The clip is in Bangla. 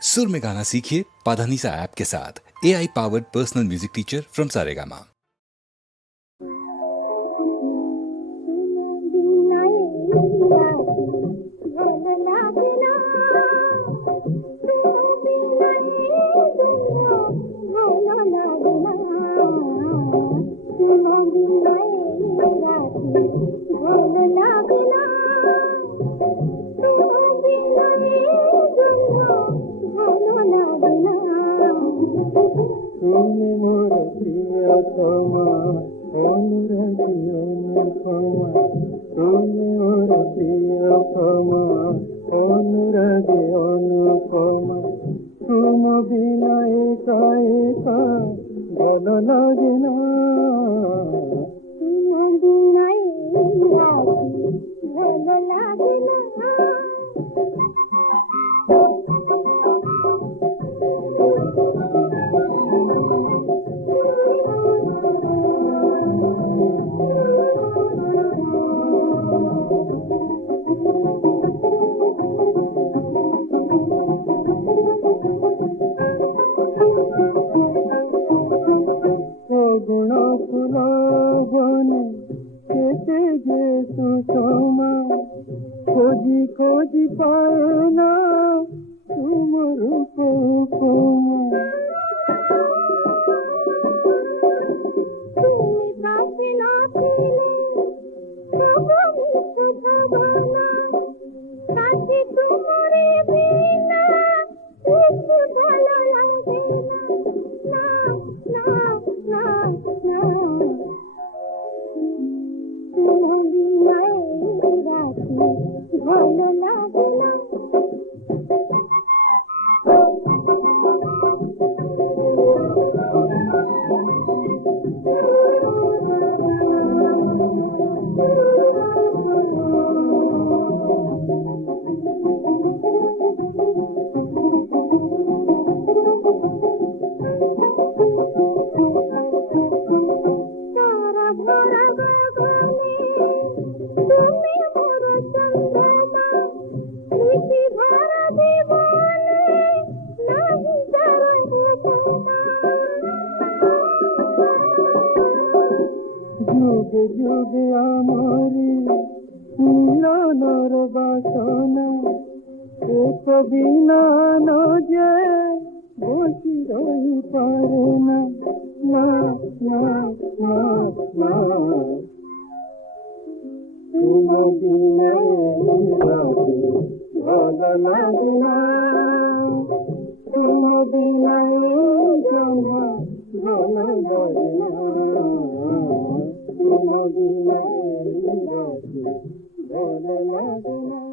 सुर में गाना सीखिए पाधानीसा ऐप के साथ। AI powered personal music teacher from Saregama. তুমি মোর প্রিয়তমা অনুরাগী অনুপমা, তুমি মোর প্রিয়তমা অনুরাগী অনুপমা, তুম বিনা একা একা ভালো লাগে না, তুম বিনা ভালো লাগে না। গুণ ফুল বনে কেটে যে সুষমা, খোঁজি খোঁজি পায় না তুমর উপমা, তুমি কাছে না পেলে তবু মিশে ভাবনা, কাছে তোমারে বিনা কিছু ভালো লাগে না, না না না, তুম বিনা রাতে ভালো লাগে না। যুগে যুগে আমারি মিলনের বাসনা, এক বিনা যে বসি রহি পারে না, না না না না, তুম বিনা ভালো লাগে না, তুম বিনা জমা ভালো লাগে না, তুম বিনা ভালো লাগে না।